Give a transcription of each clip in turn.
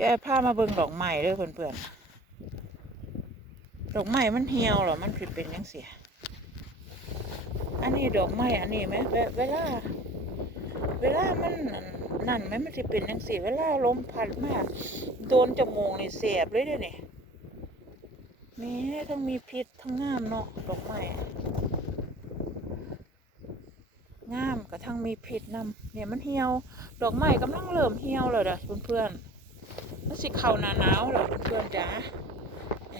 ยาพามาเบิ่งดอกไม้เด้อเพื่อนๆ ดอกไม้มันเหี่ยวเหรอมันผิดเป็นยังเสีย อันนี้ดอกไม้อันนี้ไหมเวลา เวลามันนั่นไหมมันจะเป็นยังเสียเวลาลมพัดมากโดนจมูกนี่เสียบเลยเด้อนี่แม่ทั้งมีพิษทั้งงามเนาะดอกไม้งามกับทั้งมีพิษนำเนี่ยมันเหี่ยว ดอกไม้กำลังเริ่มเหี่ยวแล้วเด้อเพื่อนๆ สิเข้าหน้าหนาวแล้วเพื่อนจ๋า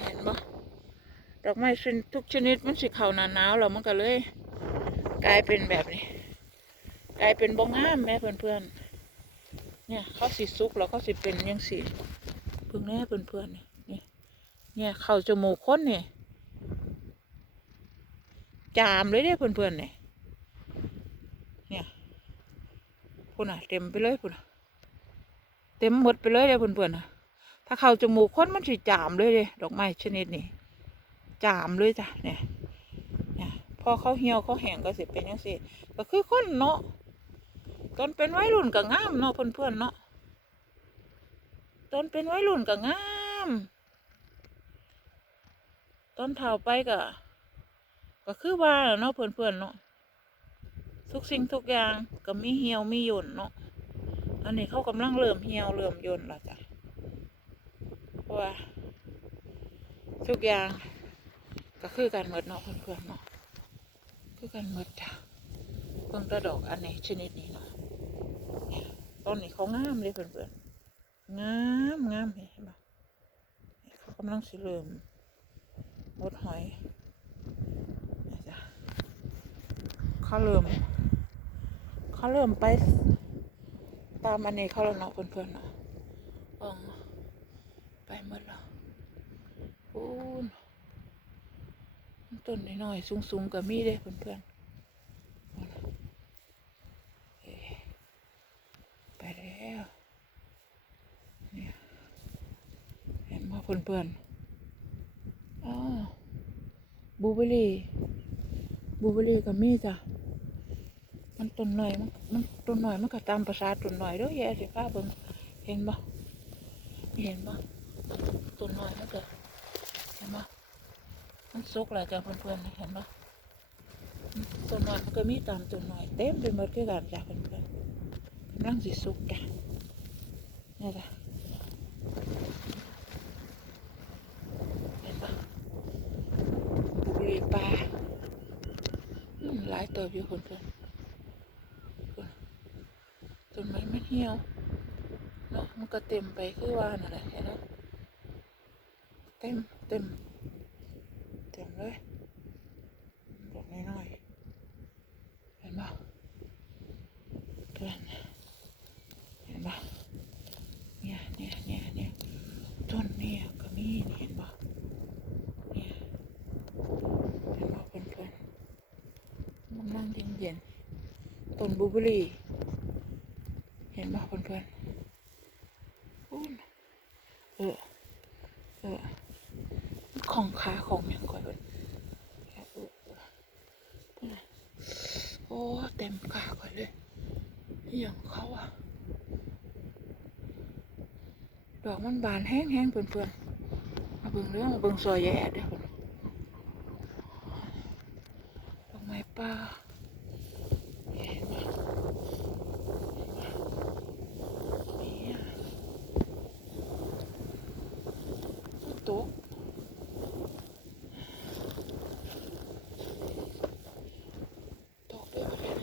เห็นบ่ดอกไม้ชนทุกชนิดมันสิเข้าหน้าหนาวแล้วมันก็เลย กลายเป็นแบบนี้ กลายเป็นบ่งามแม่เพื่อนๆเนี่ยเขาสิสุกแล้วเขาสิเป็นยังสิเพิ่งแน่เพื่อนๆนี่นี่เนี่ยเข้าจมูกคนนี่จามเลยเด้เพื่อนๆนี่เนี่ยพุ่นอะเต็มไปเลยพุ่นน่ะ ต็มหมดไปเลยเด้เพื่อนๆนะถ้าเข้าจมูกคนมันสิจามเลยเด้ดอกไม้ชนิดนี้จามเลยจ้ะเนี่ยเนี่ยพอเขาเหี่ยวเขาแห้งก็สิเป็นยังสิก็คือคนเนาะตอนเป็นวัยรุ่นก็งามเนาะเพื่อนๆเนาะตอนเป็นวัยรุ่นก็งามตอนเฒ่าไปก็ก็คือว่าแหละเนาะเพื่อนๆเนาะทุกสิ่งทุกอย่างก็มีเหี่ยวมีหย่นเนาะ อันนี้เขากำลังเริ่มเหี่ยวเริ่มย่นแล้วจ้ะเพราะว่าทุกอย่างก็คือกันหมดเนาะเพื่อนๆเนาะคือกันหมดจ้ะเพิ่งตะดอกอันนี้ชนิดนี้เนาะต้นนี้เขางามเลยเพื่อนๆงามงามเห็นปะเนี่ยเขากำลังสิเริ่มมดหอยนะจ้ะเขาเริ่มเขาเริ่มไป ตามอันนี้เขาแล้วเนาะเพื่อนๆเนาะอ๋อไปหมดแล้วโอ้นต้นน้อยๆสูงๆก็มีเด้เพื่อนๆเอ๊ะไปแล้วเนี่ยเห็นมาเพื่อนๆอ้าวบลูเบอรี่บูเบอร์รี่ก็มีจ้ะ มันต้นหน่อยมันมันต้นหน่อยมันก็ตามภาษาต้นหน่อยเด้อแย่สิฟ้าเบิ่งเห็นบ่เห็นบ่ต้นหน่อยมันก็เห็นบ่มันสุกแล้วจ้ะเพื่อนๆเห็นปะอืมตัวน้อยมันก็มีตามตัวน้อยเต็มไปหมดคือกันจ้ะเพื่อนๆกำลังสิสุกจ้ะนี่จ้ะเห็นปะบุรีปลาหลายตัวอยู่เพื่อนๆพุ่นต้นไม้มันเหี่ยวเนาะมันก็เต็มไปคือว่านั่นแหละเห็นไหมเต็มเต็มเต็มเลยดอกน้อยๆเห็นปะเพื่อนเห็นปะเนี่ยเนี่ยเนี่ยเนี่ยต้นเนี่ยก็มีเห็นปะเนี่ยเห็นปะเพื่อนเพื่อนๆมันนั่งเย็นๆต้นบลูเบอรี่ ห็นปะเพื่อนเพื่อนๆอุ้นเออ เออ ของขาของอย่างก่อนเลยโอ้เต็มขาก่อนเลยอย่างเขาอะดอกมันบานแห้งๆเพื่อนๆมาเบิ่งเรื่องมาเบิ่งซอยแย่เด้อเพิ่นดอกไม้ป่าเห็นไหมเนี่ย ตกตกเลยประเด็น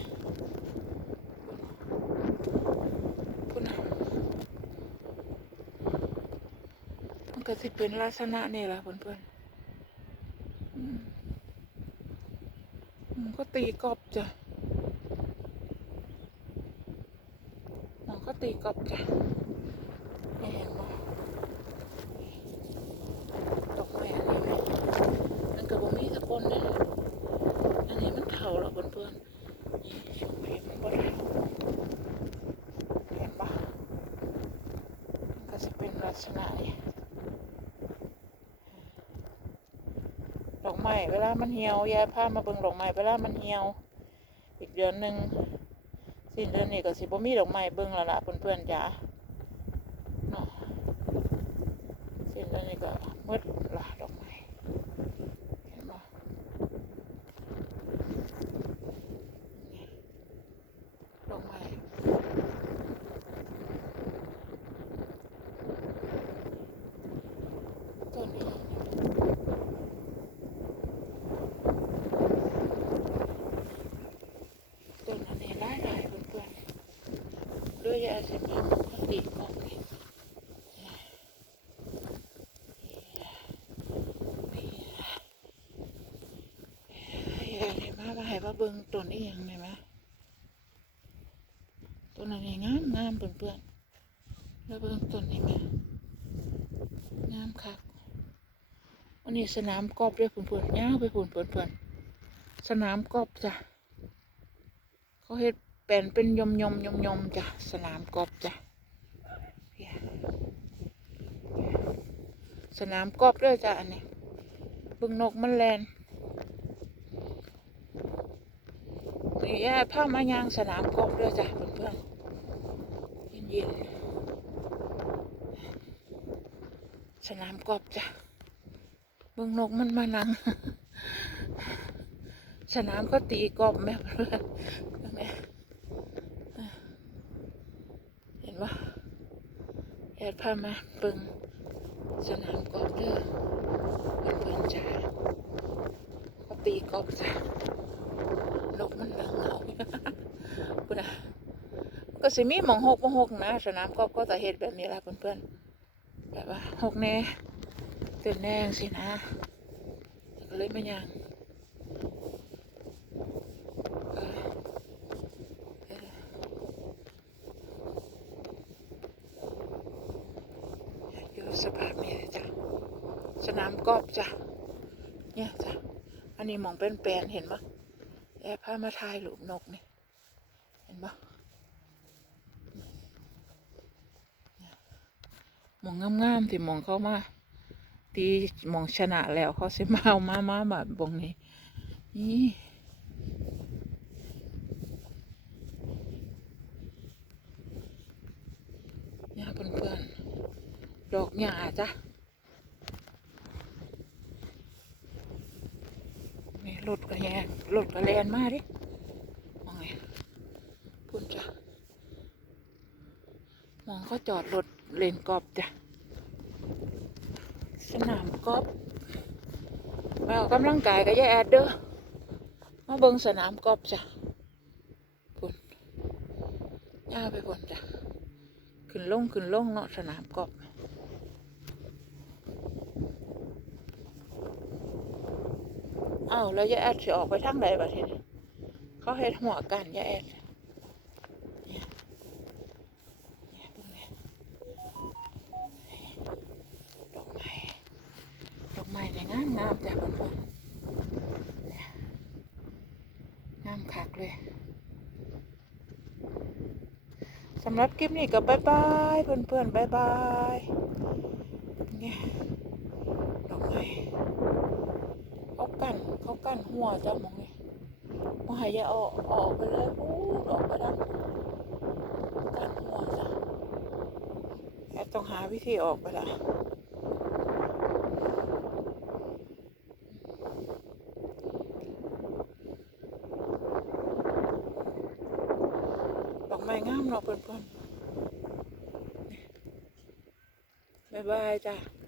พุ่นน่ะมันก็สิเป็นลักษณะนี่แหละเพื่อนๆมอืมก็ตีกอบจ้ะมันก็ตีกอบจ้ะ อกไม้เวลามันเหี่ยวยายพามาเบิ่งดอกไม้เวลามันเหี่ยว อีกเดือนหนึ่งสิ้นเดือนนี้ก็สิบ่มีดอกไม้เบิ่งละละเพื่อนๆจ๋าเนาะสิ้นเดือนนี้ก็มืดละดอกไม้ ๆด้วยยาสีมาปกติกองนี่เฮ้ยอะไรมาให้มาเบิ่งต้นอีหยังได้ไหมต้นอันนี้งามงามเปื่อนๆแล้วเบิ่งต้นนี้ไหมงามคักอันนี้สนามกอล์ฟด้วยเพื่อนๆยาวไปเพื่อนเพื่อนๆสนามกอล์ฟจ้ะเขาเฮ็ด ปลนเป็นยมยมยมยมจ้ะสนามกอล์ฟจ้ะสนามกอล์ฟด้วยจ้ะอันนี้บิ่งนกมันแลนนี่ยายพามายางสนามกอล์ฟด้วยจ้ะเพื่อนๆเย็นๆสนามกอล์ฟจ้ะบิ่งนกมันมานังสนามก็ตีกอล์ฟแม่เพื่อนแม่เห็นปะ ยายพามาเบิ่งสนามกอล์ฟเด้อเพื่อนๆจ้ะเขาตีกอล์ฟจ้ะนกมันเหงาเหงาคุณอะก็สิมีหมองหกมองหกนะ สนามกอล์ฟก็จะเฮ็ดแบบนี้ละเพื่อนๆแบบว่าหกแน่เต้นแน่สินะก็เลยไม่ยังเออเอออยู่สภาพนี้เลยจ้ะสนาม กอล์ฟจ้ะเนี่ยจ้ะอันนี้มองเป็นแปลนเห็นปะแอบพามาถ่ายรูปนกนี่เห็นปะหมองงามๆที่มองเข้ามาตีมองชนะแล้วเขาสิมาเอามามาแบบบงนี้นี่เนี่ยเพื่อนๆดอกหญ้าจ้ะ นี่รถก็แยงรถก็แลนมาดิมองไงพุ่นจ้ะมองเขาจอดรถเลนกอบจ้ะ สนามกอล์ฟมาออกกำลังกายกับยายแอดเด้อมาเบิ่งสนามกอล์ฟจ้ะพุ่นย่าไปพุ่นจ้ะ ขึ้นลงขึ้นลงเนาะสนามกอล์ฟ อ้าวแล้วยายแอดสิออกไปทางใดบัดทีนี้เขาเฮ็ดหัวกันยายแอดเนี่ยเนี่ยเบิ่งเนี่ยดอกไม้ดอกไม้เนี่ยงามงามจ้ะเพื่อนๆงามคักเลยสำหรับคลิปนี้ก็บายบายเพื่อนๆบายบายเนี่ยดอกไม้ เขากั้นเขากั้นหัวจ้ะมองนี่มองหายาออกออกไปเลยพูดออกไปด้านกั้นหัวจ้ะแอบต้องหาวิธีออกไปละดอกไม้งามเนาะเพื่อนๆบ๊ายบายจ้ะ